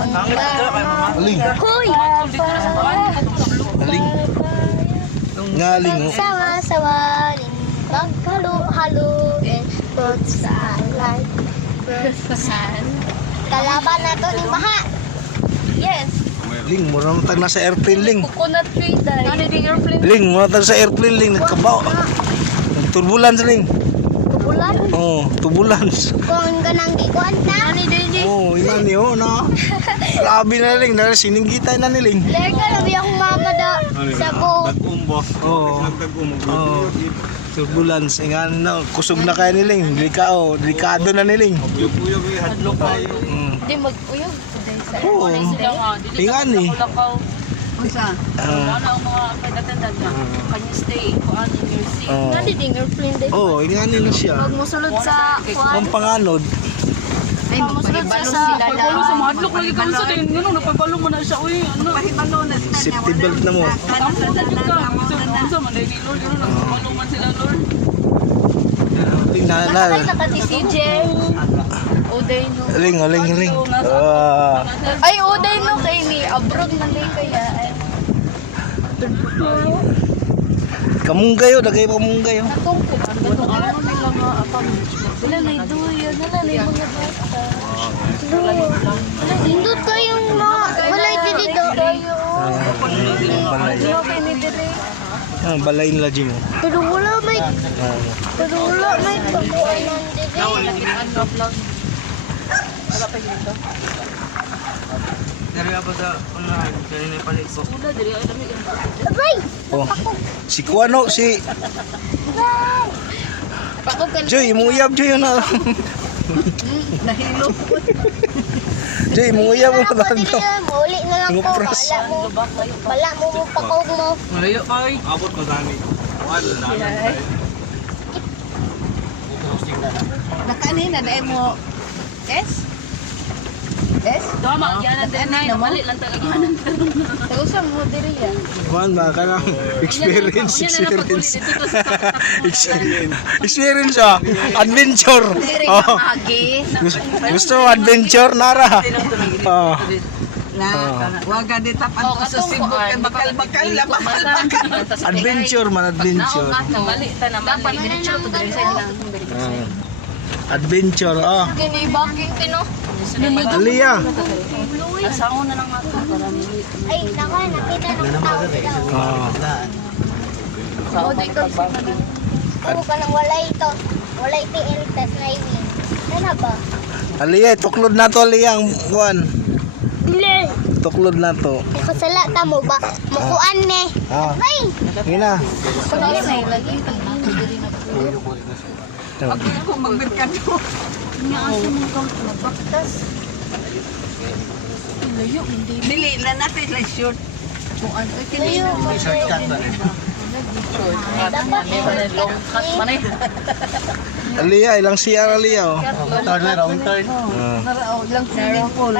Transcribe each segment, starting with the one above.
Aling. Hoy! Aling. Ngaling. Sawa-sawa rin. Maghalo-haloin. Fruit salad. Kalaban na to ni Maha. Yes. Ling, mura mo tag nasa airplane, Ling. Coconut tree dahil. Ano yung airplane? Ling, mura tag sa airplane, Ling. Nagkabaw. Turbulence, Ling. Tubulan? Oh, turbulence. Kung ganang gikuan na. Ano din din? Oh, ina niyo, na. Labi na, Ling. Dahil siningitay na ni Ling. Lair ka labi akong mama da. Sa po. Oo. Oh. Turbulence. Ingan na, kusog na kaya ni Ling. Delikado na ni Ling. Di mag-uyog. Oo. Ingan ni. Unsa? Ah. Ano ang mga pagdatandag na? Kanya stay ko ano your seat. Oh. Nadi ding airplane din. Oh, ingan nila siya. Pag musulod sa kuan. Ang panganod. Ay, Musulod sa pagbalong sa madlok lagi ka sa din ngano napagbalong mo na siya uy ano. Pagbalong na Safety belt na mo. Ang sa ka. Sa man dai ni Lord ano nagbalong man sila Lord. Ling na. Nakakay na ka ti CJ. Uday no. Ling. Ah. Ay, uday no kay ni abroad man din kaya. Kamunggayo, dagay kamunggayo. Natungko. Ano nila nga apam. Wala na iduyo. Wala na yung mga bata. Hindot kayong mga balay dito. Balay. Ano kay ni dire? Ah, balay nila Jimo. Pero wala may pagkuanan dire. Wala pa dito. Dari apa sa unahan? Dari na palit ko. Wala diri ay dami. Abay! Oh. Si Kuano, si Ako ka Joy, muyab Joy na. Nahilo. Joy, muyab mo ako na dili uli na lang ko. Ngupras. Bala mo pakog mo. Malayo pa ay. Abot ko dani. Wala na. Nakanin na dai mo. S? S? Tama, yan din na. Mali lang talaga yan. Tagusan mo diri yan. Kuan ba ka ng experience. Experience ah. Adventure. Oh. Magi. Gusto mo adventure nara. Oh. Waga di tapan ko sa Cebu kay bakal-bakal la bakal-bakal. Adventure man adventure. Mali ta naman. Dapat diretso to diri sa ilang. Adventure ah. Kini baking tino. Aliyah. Asaon na lang ako para mili. Ay, nakita ng tao daw. Oh. Ako di ko Ako ka nang walay ito. Walay ti eritas na iwin. Ano ba? Aliyah, tuklod na to Aliyah ang kuan. Dili. Tuklod na to. Kasala ta mo ba? Mukuan ne. Ah. Ay! Ngina. Pag-isay lagi ka Ako magbirkan ko. niya kasi mo kang nabaktas. Layo, hindi. Dili na natin la short. Muan. Layo. Shortcut ba rin? Dapat Long cut man eh. Aliyah, ilang CR Aliyah oh. Turn na wrong turn. Ah. Narao ilang swimming pool.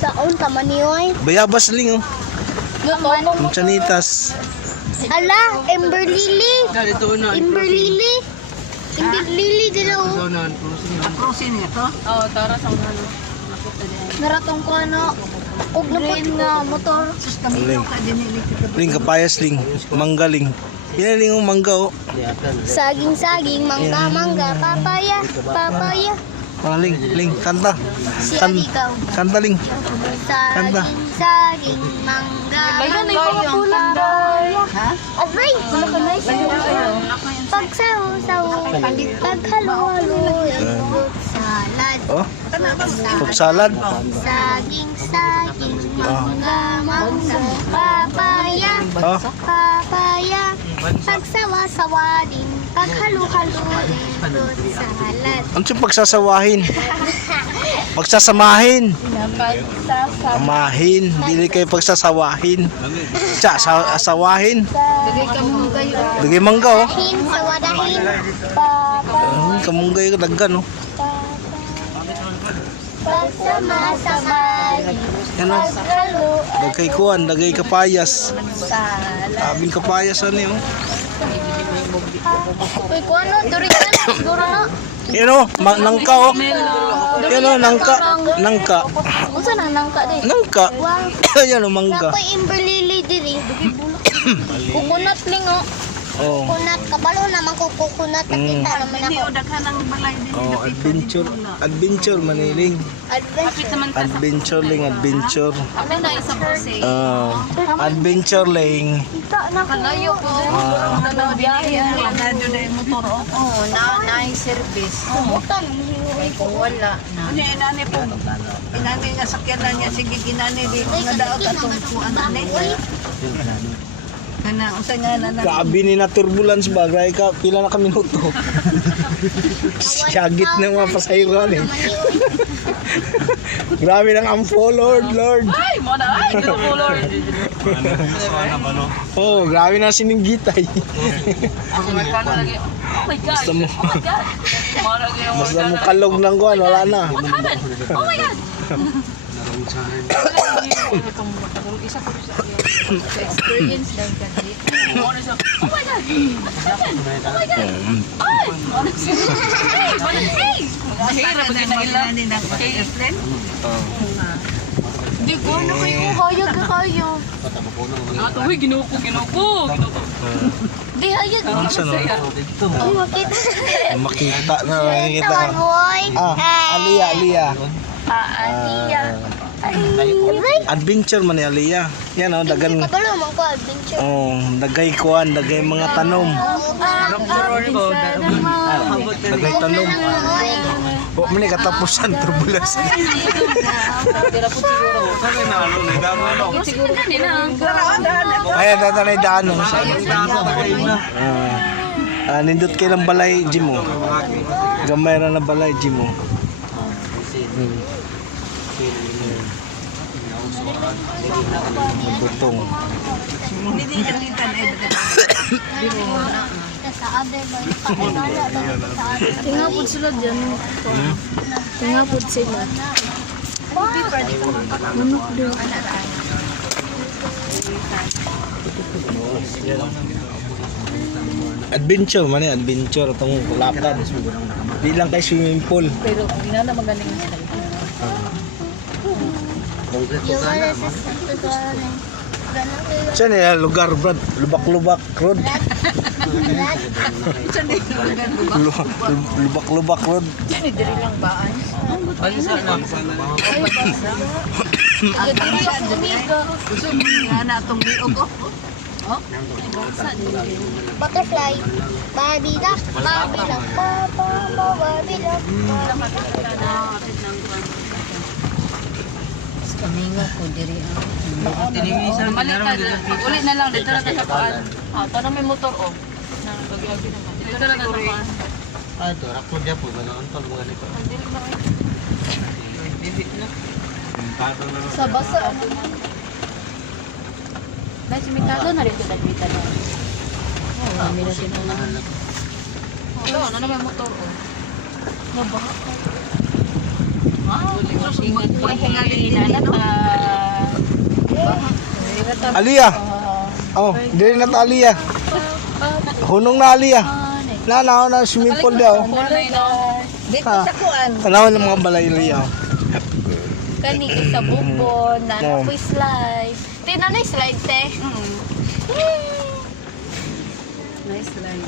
Saon ka manioy? Bayabas ling oh. Naman. Chanitas. Ala, Ember Lily. Dito na. Ember Lily. Ember Lily dito. Dito na. Cruising ito. Oo, tara sa unan. Naratong ko ano. Og napod nga motor. Sus kamino ka dinili kita. Ling kapayas ling. Mangga ling. Yan ling oh mangga oh. Saging-saging, mangga-mangga, papaya, papaya. Ah, ling kanta. Si Aligaw. Kanta ling. Kanta. Saging-saging, mangga, mangga, papaya. Ha? Abay! Pagsaw-saw, paghalo-halo, fruit salad. Oh, fruit salad. Saging-saging, mangga-mangga, papaya, Oh, papaya. Pagsawa-sawa din, paghalo-halo din, fruit salad. ano yung pagsasawahin? Pagsasamahin. Amahin. Dili kayo pagsasawahin. Tsa, asawahin. Dagay ka mo kayo. Dagay mangga oh. Dahin, sawadahin, papa, Kamunggay ko daggan oh. pagsama-sama din, Yan oh. paghalo Dagay kuan, dagay kapayas. salad. Abing kapayas ano oh. Uy, kung ano, durian, siguro no? Yan o, nangka o. Yan o, nangka. Nangka. Unsa na nangka day? Nangka. Wow. Yan o, mangga. Nakoy imberlili diri. Coconut ling oh. Oh. Coconut kabalo naman ko coconut nakita naman Hindi, ako. daghan ang balay din. Oh, adventure. Adventure maniling. Adventure. Adventure ling, adventure. Ano na isa po si? Adventure ling. Kalayo ko. Ano biyahe ang radyo na yung motor. Oh, na yung service. Muta na mahihoy ko wala na. Ano yung inani po? Inani nga sakyanan niya. Sige, ginani di. Nadaot atong kuan ani. Kana, unsa nga na Grabe ni na turbulence ba? Grabe ka, pila na ka minuto. Syagit na mga pasayroan eh. Grabe nang ampo, Lord, Lord. Ay, mo na. Ay, ito po, Lord. Oh, grabe na sininggitay. Ako nagkano lagi. Oh my God. Basta mo, Oh my God. Marag yung basta mo kalog ng kuwan, wala na. What happened? Oh my God. Isa ko sa experience daw ka dito. Oh my God. What happened? Oh my God. Ay! Hey! Mahirap din na ilan. Airplane? Di ko na kayo hayag ka kayo. Uy, ginuko. Di hayag. Asa no? Ay makita. Makita na, makikita. Tawan boy. Aliyah, Aliyah. Aliyah. Adventure man ni Aliyah. Yan oh, dagan. Kabalo man ko adventure. Oh, dagay kuan, dagay mga tanom. Dagay tanom. O man ni katapusan turbulence. Siguro kanina. Ay, datanay daan no. Nindot kay lang balay Jimo. Gamay ra na balay Jimo. Butong. Hindi kalitan ay Sa other ba? Pakilala lang sa other. Tingapod sila dyan. Tingapod sila. Manok daw. Adventure man eh, adventure itong lakad. Di lang kay swimming pool. pero hindi na magaling sa Yung wala sa santugaran. Ganun kayo. Saan eh, lugar brad, lubak-lubak road. Lubak-lubak road. Dili lang baan. Ay sana. Dili ako umiga. Gusto nga na itong liog ko. Butterfly. Barbie duck. Barbie duck. Barbie duck. Kamingo ko diri. Mali ka. Ulit na lang dito na sa paan. Ah, tanong may motor oh. Dito na lang sa paan. Ah, ito. Rakpo dyan po. Ganoon pa mga nito. Sa basa. May simikado na rin kita dito na. Oh, kami na sinunahan. Ito, ano may motor oh. Nabaha. Ingat po Aliyah. Oh, dili na ta Aliyah. Hunong na Aliyah. Na swimming pool daw. Dito sa kuan. Tanawan ng mga balay Aliyah. Kani sa bubon. Nana po slide. Tina na slide te. Nice line.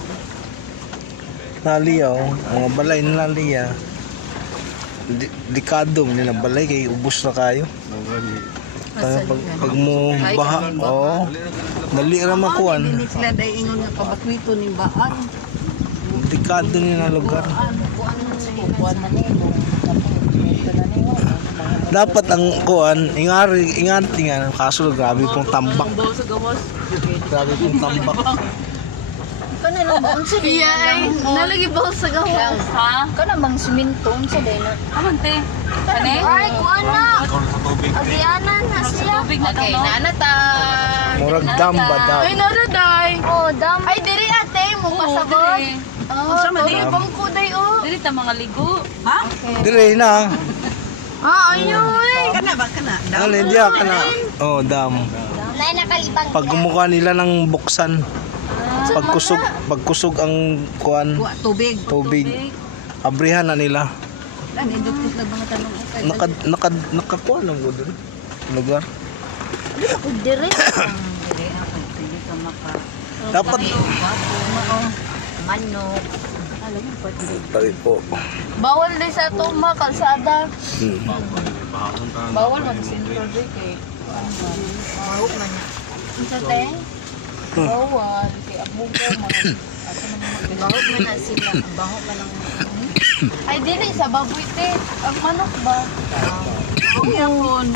Na Aliyah, oh. Mga balay na Aliyah. Dekado man nila balay kay ubos na kayo. Pag mo baha, oh. Dali ra makuan. Hindi sila dahil ingon nga kabatwito ni Baan. Dekado ni na lugar. Kuan man eh. Dapat ang kuan, ingati nga kaso grabe pong tambak. Grabe pong tambak. Kana lang ba unsa di? Nalagi ba sa gawas? Ha? Kana bang siminto unsa day na? Amante. Kani? Ay, kuan na. Agianan na siya. Tubig na daw, Okay, no? nanata. Murag damba daw. Ay, naraday. Oh, dam. Ay, diri ate mo pasabot. Oh, Unsa man di? bangko day oh. Dili ta mga ligo. Ha? Dire na. Ayoy. Kana ba kana? Ano hindi ka na. Oh, dam. Nay nakalibang. Pag gumuha nila ng buksan, pagkusog ang kuan, Tubig. tubig. Abrihan na nila. Lang, indukot lang mga tanong okay. Nakakuha lang mo doon. Lugar. Dire. Dire ako, sige ka maka. Dapat. Manok. Alam mo, pwede. Tabi po. Bawal din sa ito mga kalsada. Hmm. Bawal mag-sintro din kay. Mahok man niya. Isa te? Bawal. Kay abong ko mga. Bahok man na sila. Bahok man ang Ay, dili sa baboy te. Ang manok ba? Yun.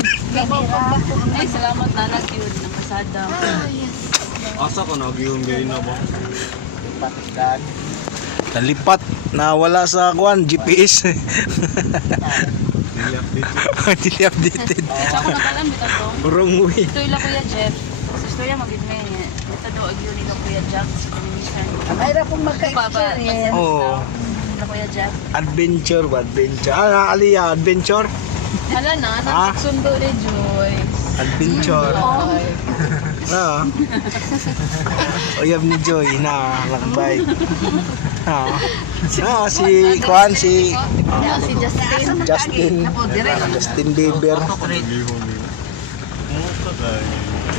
Ay, salamat na nag-yun ng kasada. Asa ka nag-iyon na ba? Patisdan. Nalipat na wala sa kuan GPS. Hindi updated. Sa ako nakalam, bitaw ko. Wrong way. Ito ila Kuya Jeff. Sa istorya mag-idme. Ito daw ag-yun ila Kuya Jack. Sa communication. Ang hirap pong magka-experience. Oh, Ila Kuya Jack. adventure ba? Adventure. Ah, Aliyah, adventure. Hala na, Ah? nagsundo ni Joyce. Adventure. Ay. Ah. Uyab ni Joy na lakbay. Ah. Ah, si Kuan si Si Justin. Justin Bieber.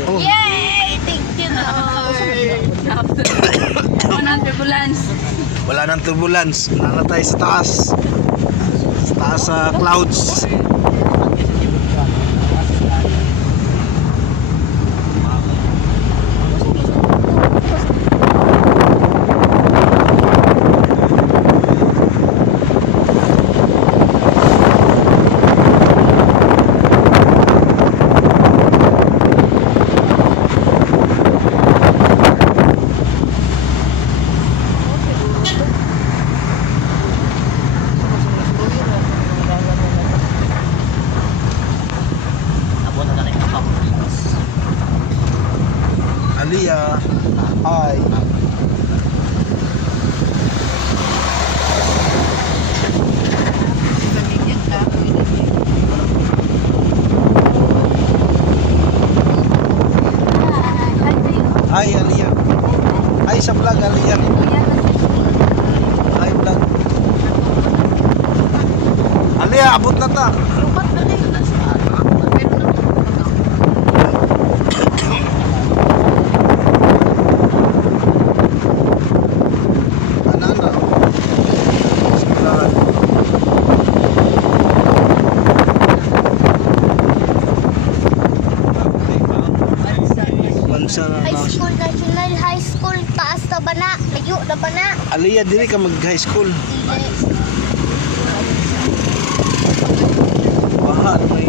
Oh, Yay! Thank you, Lord! Wala ng turbulence. wala nang turbulence. Nana tayo sa taas. Sa taas sa clouds. Aliyah. Hi. Hi, Aliyah. Hi sa vlog, Aliyah. Hi, vlog. Aliyah, abot na ta. Banana. Sumulahan. Bansa na High taas. School, National High School, taas na ba na? Layo na ba na? Aliyah, dili ka mag-high school. Dili. Baha, may